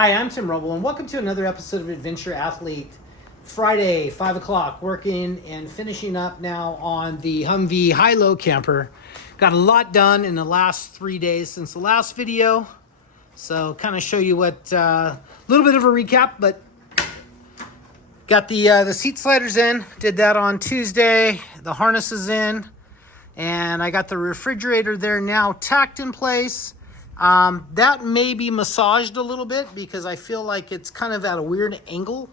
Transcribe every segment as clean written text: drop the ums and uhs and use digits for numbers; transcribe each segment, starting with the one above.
Hi, I'm Tim Rubble, and welcome to another episode of Adventure Athlete. Friday, 5 o'clock, working and finishing up now on the Humvee high-low camper. Got a lot done in the last 3 days since the last video. So kind of show you what, a little bit of a recap, but got the seat sliders in. Did that on Tuesday. The harness is in. And I got the refrigerator there now tacked in place. That may be massaged a little bit because I feel like it's kind of at a weird angle.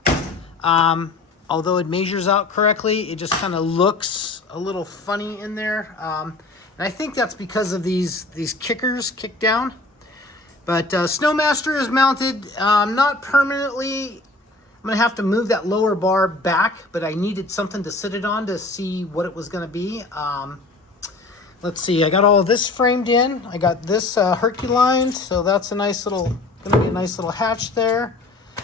Although it measures out correctly, it just kind of looks a little funny in there. And I think that's because of these kickers kick down. But Snowmaster is mounted, not permanently. I'm gonna have to move that lower bar back, but I needed something to sit it on to see what it was gonna be. Let's see, I got all of this framed in. I got this Herculine, so that's a nice little, gonna be a nice little hatch there.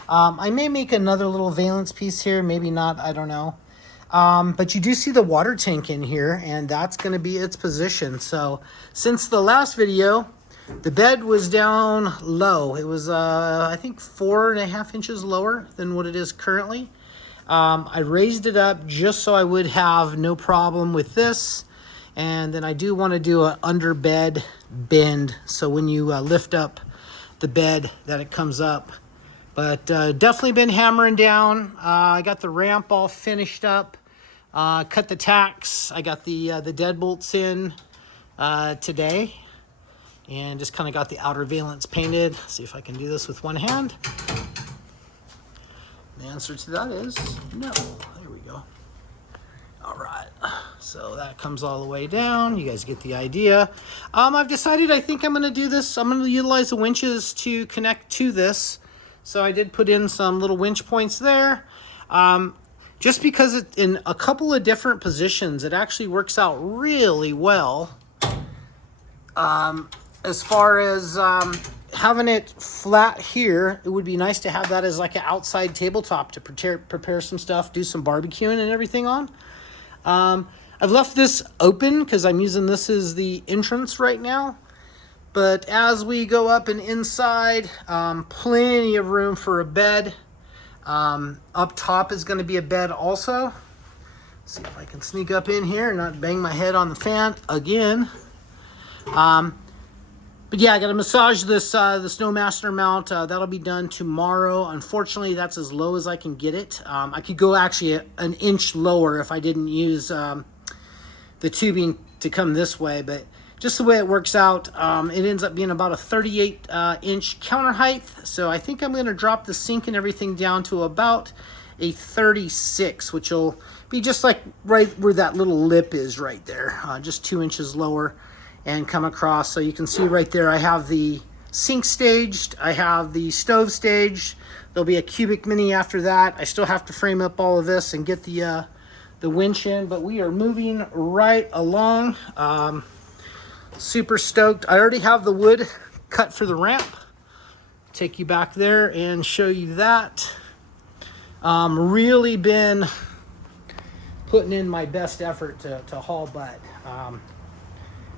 I may make another little valance piece here, maybe not, I don't know. But you do see the water tank in here, and that's gonna be its position. So since the last video, the bed was down low. It was, I think 4.5 inches lower than what it is currently. I raised it up just so I would have no problem with this. And then I do want to do an under bed bend, so when you lift up the bed that it comes up. But definitely been hammering down. I got the ramp all finished up, cut the tacks. I got the deadbolts in today, and just kind of got the outer valance painted. See if I can do this with one hand. The answer to that is no. There we go. All right, so that comes all the way down. You guys get the idea. I've decided I think I'm gonna do this. I'm gonna utilize the winches to connect to this. So I did put in some little winch points there. Just because it, in a couple of different positions, it actually works out really well. As far as having it flat here, it would be nice to have that as like an outside tabletop to prepare some stuff, do some barbecuing and everything on. I've left this open because I'm using this as the entrance right now. But as we go up and inside, plenty of room for a bed. Up top is going to be a bed also. Let's see if I can sneak up in here and not bang my head on the fan again. But yeah, I got to massage this the Snowmaster mount. That'll be done tomorrow. Unfortunately, that's as low as I can get it. I could go actually an inch lower if I didn't use the tubing to come this way. But just the way it works out, it ends up being about a 38 inch counter height. So I think I'm going to drop the sink and everything down to about a 36, which will be just like right where that little lip is right there, just 2 inches lower. And come across, so you can see right there I have the sink staged, I have the stove staged. There'll be a cubic mini after that. I still have to frame up all of this and get the winch in, but we are moving right along. Super stoked. I already have the wood cut for the ramp. Take you back there and show you that. Really been putting in my best effort to haul butt.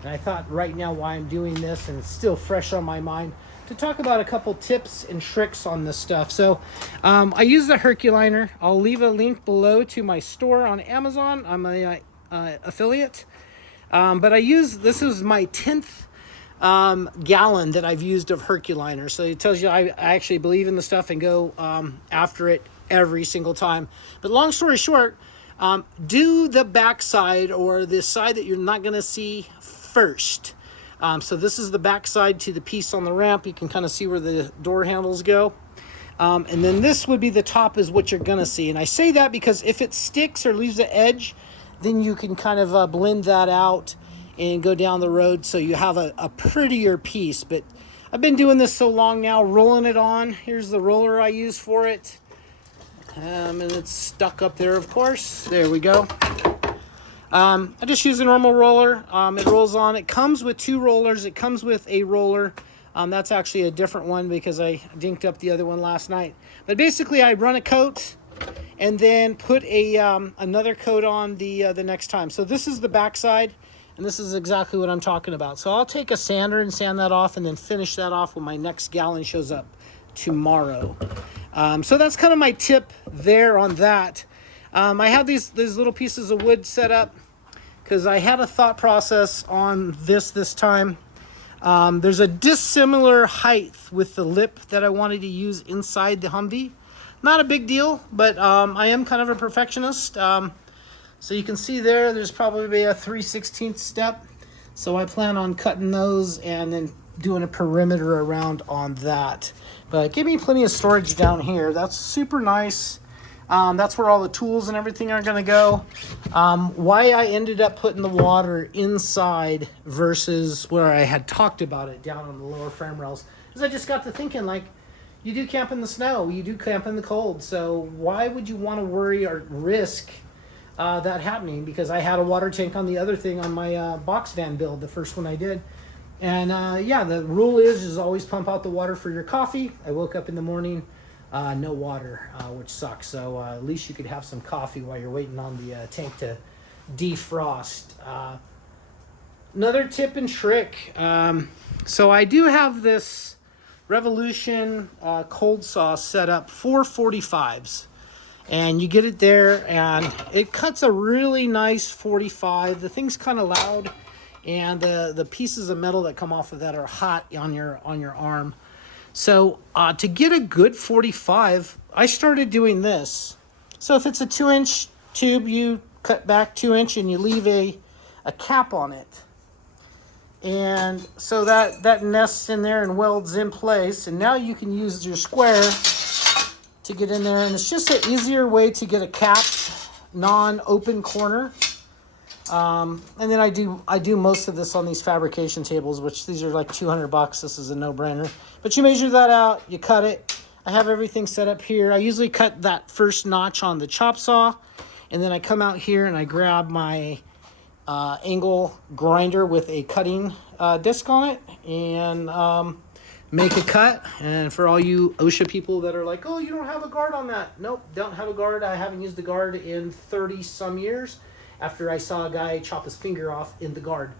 And I thought right now why I'm doing this, and it's still fresh on my mind, to talk about a couple tips and tricks on this stuff. So I use the Herculiner. I'll leave a link below to my store on Amazon. I'm a affiliate. But I use, this is my 10th gallon that I've used of Herculiner. So it tells you I actually believe in the stuff and go after it every single time. But long story short, do the back side, or the side that you're not going to see first. So this is the back side to the piece on the ramp. You can kind of see where the door handles go. And then this would be the top, is what you're going to see. And I say that because if it sticks or leaves the edge, then you can kind of blend that out and go down the road so you have a prettier piece. But I've been doing this so long now, rolling it on. Here's the roller I use for it. And it's stuck up there, of course. There we go. I just use a normal roller. It rolls on. It comes with 2 rollers. It comes with a roller. That's actually a different one because I dinked up the other one last night. But basically, I run a coat and then put a another coat on the next time. So this is the back side, and this is exactly what I'm talking about. So I'll take a sander and sand that off, and then finish that off when my next gallon shows up tomorrow. So that's kind of my tip there on that. I have these little pieces of wood set up because I had a thought process on this time. There's a dissimilar height with the lip that I wanted to use inside the Humvee. Not a big deal, but I am kind of a perfectionist. So you can see there's probably a 3/16 step. So I plan on cutting those and then doing a perimeter around on that. But give me plenty of storage down here. That's super nice. That's where all the tools and everything are going to go. Why I ended up putting the water inside versus where I had talked about it down on the lower frame rails is I just got to thinking, like, you do camp in the snow, you do camp in the cold, so why would you want to worry or risk that happening? Because I had a water tank on the other thing on my box van build, the first one I did. And yeah, the rule is always pump out the water for your coffee. I woke up in the morning, no water, which sucks. So at least you could have some coffee while you're waiting on the tank to defrost. Another tip and trick. So I do have this Revolution cold saw set up for 45s. And you get it there and it cuts a really nice 45. The thing's kind of loud. And the pieces of metal that come off of that are hot on your arm. So to get a good 45, I started doing this. So if it's a 2-inch tube, you cut back 2-inch and you leave a cap on it. And so that nests in there and welds in place. And now you can use your square to get in there. And it's just an easier way to get a capped, non-open corner. And then I do most of this on these fabrication tables, which these are like $200. This is a no-brainer. But you measure that out, you cut it. I have everything set up here. I usually cut that first notch on the chop saw, and then I come out here and I grab my angle grinder with a cutting disc on it and make a cut. And for all you OSHA people that are like, oh, you don't have a guard on that. Nope, don't have a guard. I haven't used the guard in 30 some years. After I saw a guy chop his finger off in the guard.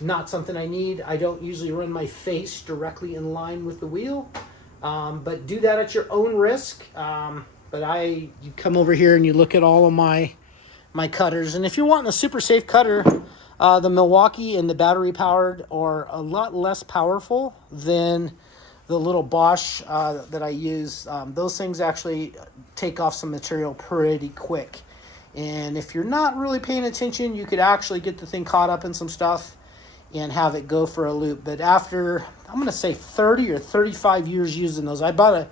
Not something I need. I don't usually run my face directly in line with the wheel, but do that at your own risk. But you come over here and you look at all of my cutters, and if you're wanting a super safe cutter, the Milwaukee and the battery powered are a lot less powerful than the little Bosch that I use. Those things actually take off some material pretty quick. And if you're not really paying attention, you could actually get the thing caught up in some stuff and have it go for a loop. But after, I'm going to say 30 or 35 years using those, I bought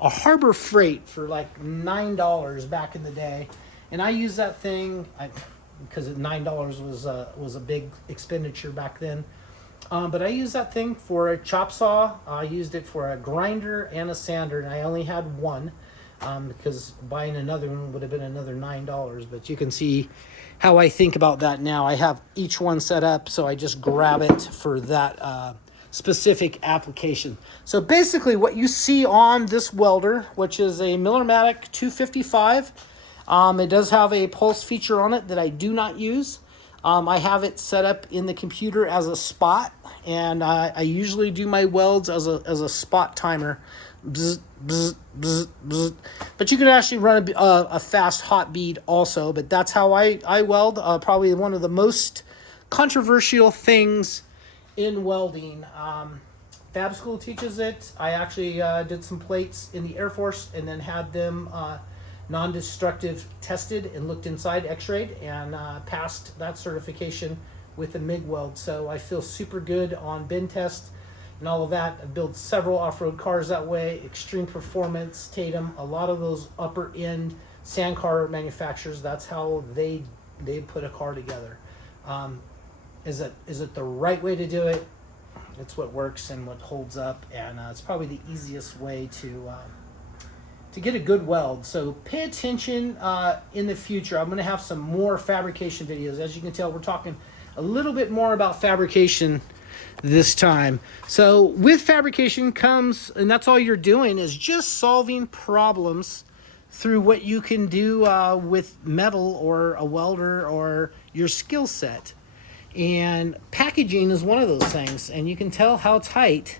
a Harbor Freight for like $9 back in the day. And I used that thing, because $9 was a big expenditure back then. But I used that thing for a chop saw. I used it for a grinder and a sander, and I only had one. Because buying another one would have been another $9. But you can see how I think about that now. I have each one set up, so I just grab it for that specific application. So basically what you see on this welder, which is a Miller-Matic 255, it does have a pulse feature on it that I do not use. I have it set up in the computer as a spot, and I usually do my welds as a spot timer. Bzz, bzz, bzz, bzz. But you can actually run a fast hot bead also, but that's how I weld. Probably one of the most controversial things in welding. Fab school teaches it. I actually did some plates in the Air Force and then had them non-destructive tested and looked inside, x-rayed, and passed that certification with a MIG weld. So I feel super good on bend test and all of that. I've built several off-road cars that way. Extreme Performance, Tatum, a lot of those upper end sand car manufacturers, that's how they put a car together. Is it the right way to do it? It's what works and what holds up, and it's probably the easiest way to get a good weld. So pay attention in the future. I'm going to have some more fabrication videos. As you can tell, we're talking a little bit more about fabrication this time. So with fabrication comes, and that's all you're doing, is just solving problems through what you can do with metal or a welder or your skill set. And packaging is one of those things, and you can tell how tight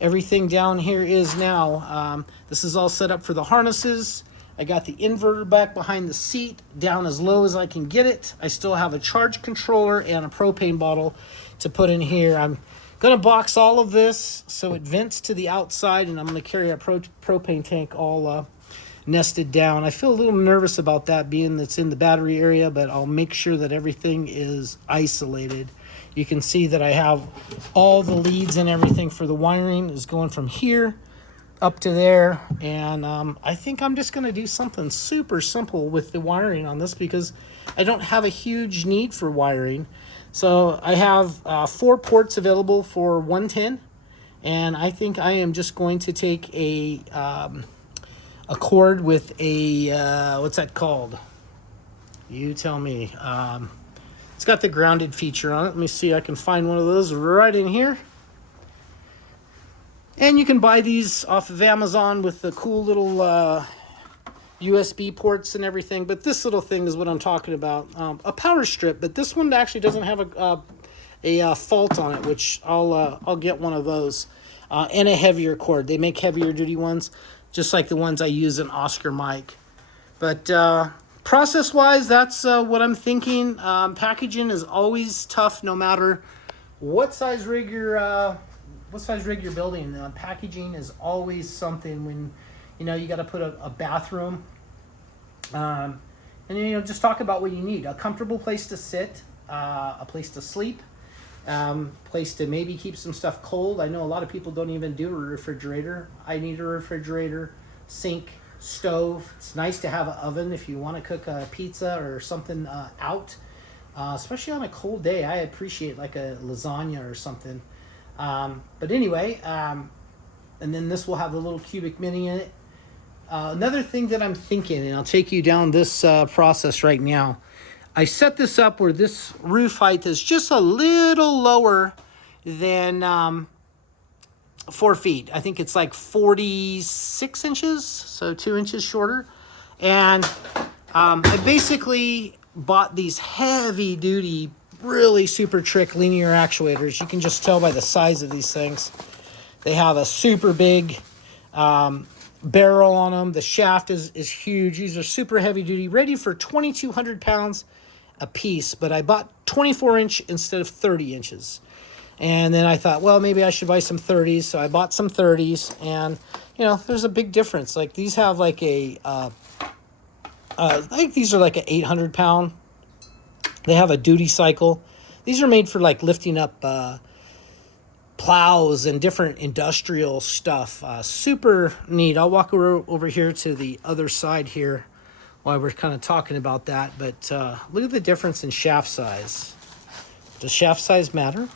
everything down here is now. This is all set up for the harnesses. I got the inverter back behind the seat, down as low as I can get it. I still have a charge controller and a propane bottle to put in here. I'm going to box all of this so it vents to the outside, and I'm going to carry a propane tank all nested down. I feel a little nervous about that, being that's in the battery area, but I'll make sure that everything is isolated. You can see that I have all the leads and everything for the wiring is going from here up to there, and I think I'm just going to do something super simple with the wiring on this because I don't have a huge need for wiring. So I have 4 ports available for 110, and I think I am just going to take a cord with a what's that called? You tell me. It's got the grounded feature on it. Let me see, I can find one of those right in here. And you can buy these off of Amazon with the cool little USB ports and everything. But this little thing is what I'm talking about. A power strip, but this one actually doesn't have a fault on it, which I'll get one of those. And a heavier cord. They make heavier duty ones, just like the ones I use in Oscar Mike. But process-wise, that's what I'm thinking. Packaging is always tough, no matter what size rig you're building. Packaging is always something when, you got to put a bathroom. And, just talk about what you need. A comfortable place to sit, a place to sleep, place to maybe keep some stuff cold. I know a lot of people don't even do a refrigerator. I need a refrigerator, sink, stove. It's nice to have an oven if you want to cook a pizza or something out. Especially on a cold day, I appreciate like a lasagna or something. But anyway, and then this will have the little cubic mini in it. Another thing that I'm thinking, and I'll take you down this process right now. I set this up where this roof height is just a little lower than 4 feet. I think it's like 46 inches, so 2 inches shorter. And I basically bought these heavy duty, really super trick linear actuators. You can just tell by the size of these things. They have a super big barrel on them. The shaft is huge. These are super heavy duty, ready for 2,200 pounds a piece, but I bought 24-inch instead of 30 inches. And then I thought, well, maybe I should buy some 30s. So I bought some 30s, and there's a big difference. Like these have like I think these are like an 800 pound. They have a duty cycle. These are made for like lifting up plows and different industrial stuff. Super neat. I'll walk over here to the other side here while we're kind of talking about that. But look at the difference in shaft size. Does shaft size matter?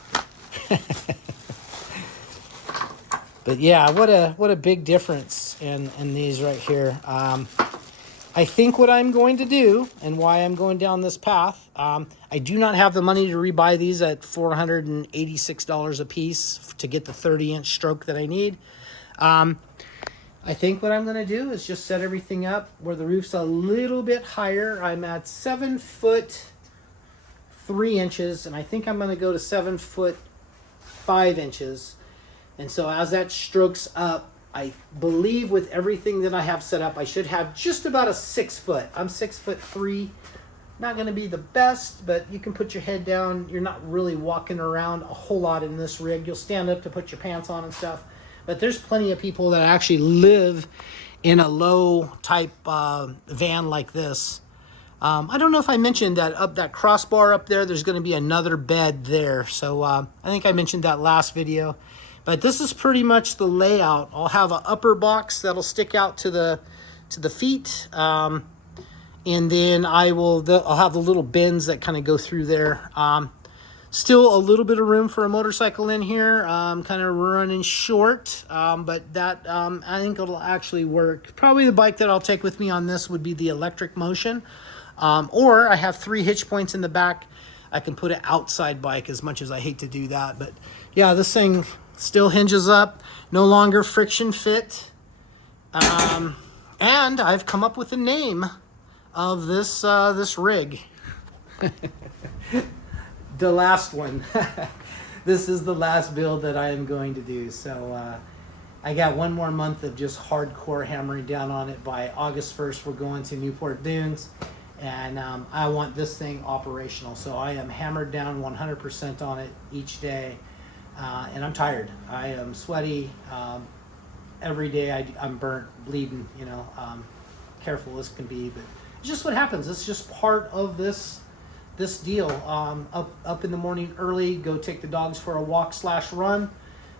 But yeah, what a big difference in these right here. I think what I'm going to do, and why I'm going down this path, I do not have the money to rebuy these at $486 a piece to get the 30-inch stroke that I need. I think what I'm going to do is just set everything up where the roof's a little bit higher. I'm at 7 foot 3 inches, and I think I'm going to go to 7 foot 5 inches. And so as that strokes up, I believe with everything that I have set up, I should have just about a 6 foot. I'm 6'3". Not going to be the best, but you can put your head down. You're not really walking around a whole lot in this rig. You'll stand up to put your pants on and stuff. But there's plenty of people that actually live in a low type van like this. I don't know if I mentioned that up that crossbar up there, there's going to be another bed there. So I think I mentioned that last video. But this is pretty much the layout. I'll have an upper box that'll stick out to the feet. And then I'll have the little bins that kind of go through there. Still a little bit of room for a motorcycle in here. Kind of running short, but that I think it'll actually work. Probably the bike that I'll take with me on this would be the electric motion. Or I have 3 hitch points in the back. I can put an outside bike, as much as I hate to do that. But yeah, this thing still hinges up, no longer friction fit. And I've come up with a name of this rig. The last one. this is the last build that I am going to do. So I got one more month of just hardcore hammering down on it. By August 1st, we're going to Newport Dunes, and I want this thing operational. So I am hammered down 100% on it each day, and I'm tired. I am sweaty. Every day I'm burnt, bleeding, careful as can be, but it's just what happens. It's just part of this deal. Up in the morning early, go take the dogs for a walk / run,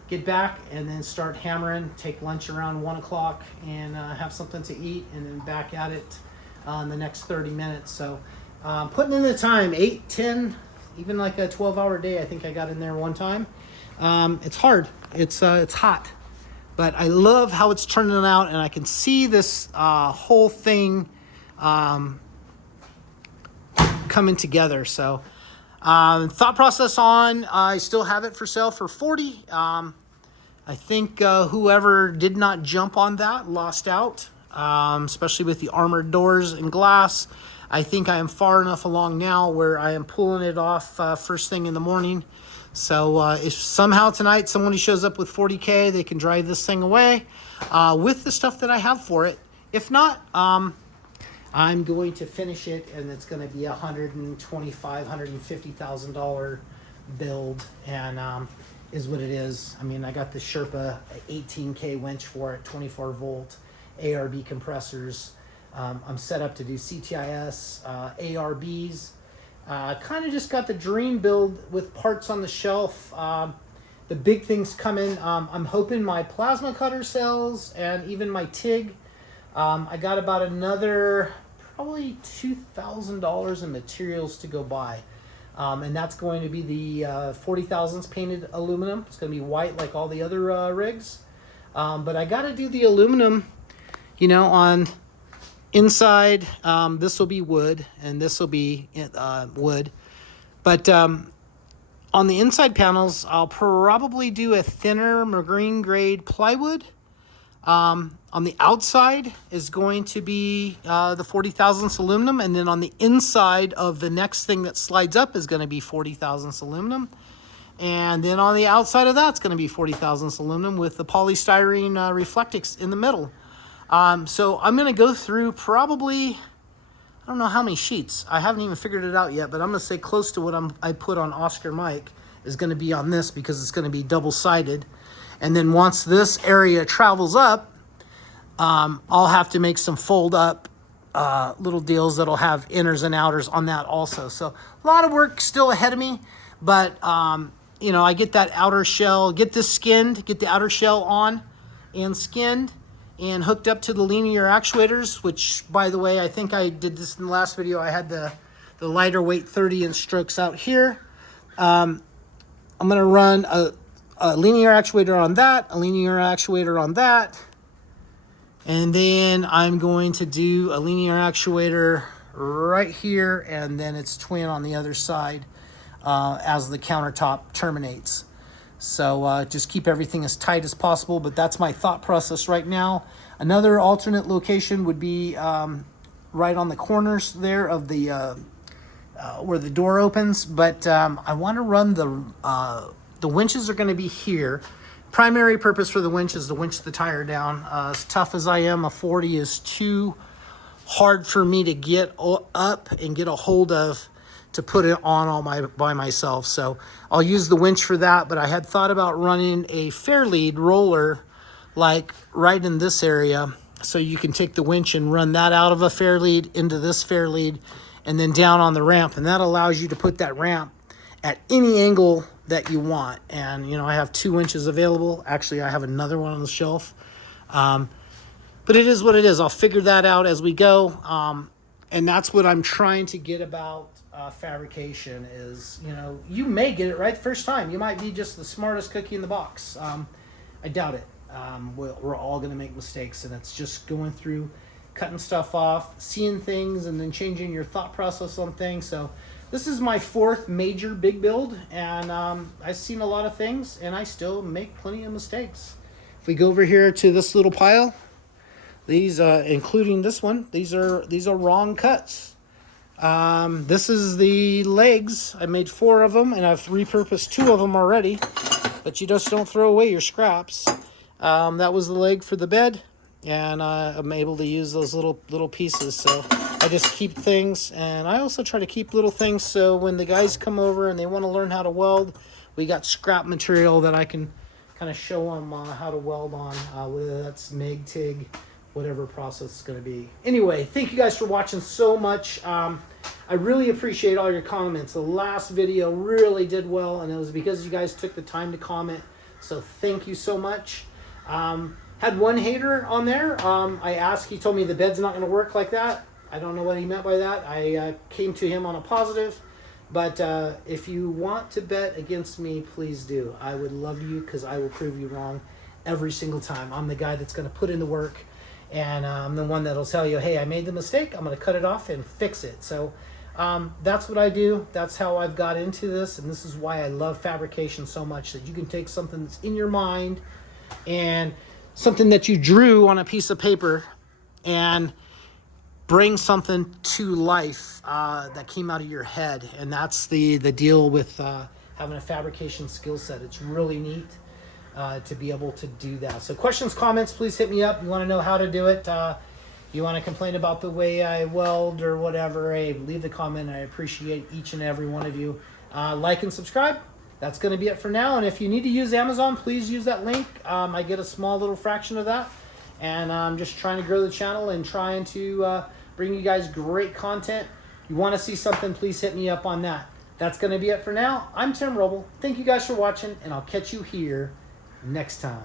get back, and then start hammering, take lunch around 1 o'clock, and have something to eat, and then back at it in the next 30 minutes. So putting in the time, 8, 10, even like a 12-hour day, I think I got in there one time. It's hard. It's hot. But I love how it's turning out, and I can see this whole thing coming together. So thought process on, I still have it for sale for $40. I think whoever did not jump on that lost out, especially with the armored doors and glass. I think I am far enough along now where I am pulling it off first thing in the morning. So if somehow tonight somebody shows up with 40K, they can drive this thing away with the stuff that I have for it. If not, I'm going to finish it, and it's going to be $125,000, $150,000 build, and is what it is. I mean, I got the Sherpa 18K winch for it, 24 volt ARB compressors. I'm set up to do CTIS, ARBs. Kind of just got the dream build with parts on the shelf. The big things coming. I'm hoping my plasma cutter sells, and even my TIG. I got about another probably $2,000 in materials to go buy. And that's going to be the 40 thousandths painted aluminum. It's going to be white like all the other rigs. But I got to do the aluminum, on inside. This will be wood, and this will be wood. But on the inside panels, I'll probably do a thinner marine grade plywood. On the outside is going to be the 40 thousandths aluminum, and then on the inside of the next thing that slides up is going to be 40 thousandths aluminum. And then on the outside of that's going to be 40 thousandths aluminum with the polystyrene reflectix in the middle. So I'm going to go through probably, I don't know how many sheets. I haven't even figured it out yet, but I'm going to say close to what I put on Oscar Mike is going to be on this, because it's going to be double-sided. And then once this area travels up, I'll have to make some fold-up little deals that'll have inners and outers on that also. So a lot of work still ahead of me, but, I get that outer shell, get this skinned, get the outer shell on and skinned, and hooked up to the linear actuators, which, by the way, I think I did this in the last video. I had the lighter weight 30-inch strokes out here. I'm going to run a linear actuator on that, a linear actuator on that, and then I'm going to do a linear actuator right here, and then it's twin on the other side as the countertop terminates. So just keep everything as tight as possible, but that's my thought process right now. Another alternate location would be right on the corners there of the where the door opens, but I want to run the winches are going to be here. Primary purpose for the winch is to winch the tire down. As tough as I am, a 40 is too hard for me to get up and get a hold of to put it on by myself. So I'll use the winch for that, but I had thought about running a fair lead roller like right in this area. So you can take the winch and run that out of a fair lead into this fair lead and then down on the ramp. And that allows you to put that ramp at any angle that you want. And, I have 2 winches available. Actually, I have another one on the shelf. But it is what it is. I'll figure that out as we go. And that's what I'm trying to get about fabrication is, you may get it right the first time. You might be just the smartest cookie in the box. I doubt it. We're all going to make mistakes, and it's just going through, cutting stuff off, seeing things, and then changing your thought process on things. So this is my 4th major big build, and I've seen a lot of things, and I still make plenty of mistakes. If we go over here to this little pile, these, including this one, these are wrong cuts. This is the legs. I made 4 of them, and I've repurposed 2 of them already. But you just don't throw away your scraps. That was the leg for the bed, and I'm able to use those little pieces. So I just keep things, and I also try to keep little things so when the guys come over and they want to learn how to weld, we got scrap material that I can kind of show them how to weld on, whether that's MIG, TIG, whatever process it's going to be. Anyway, thank you guys for watching so much. I really appreciate all your comments. The last video really did well, and it was because you guys took the time to comment. So thank you so much. Had one hater on there. I asked, he told me the bed's not going to work like that. I don't know what he meant by that. I came to him on a positive. But if you want to bet against me, please do. I would love you, because I will prove you wrong every single time. I'm the guy that's going to put in the work, and I'm the one that'll tell you, hey, I made the mistake. I'm going to cut it off and fix it. So that's what I do. That's how I've got into this, and this is why I love fabrication so much, that you can take something that's in your mind and something that you drew on a piece of paper and bring something to life that came out of your head. And that's the deal with having a fabrication skill set. It's really neat to be able to do that. So questions, comments, please hit me up. You want to know how to do it, you want to complain about the way I weld or whatever, hey, leave the comment. I appreciate each and every one of you. Like and subscribe. That's going to be it for now. And if you need to use Amazon, please use that link. I get a small little fraction of that. And I'm just trying to grow the channel and trying to bring you guys great content. You want to see something, please hit me up on that. That's going to be it for now. I'm Tim Roble. Thank you guys for watching, and I'll catch you here next time.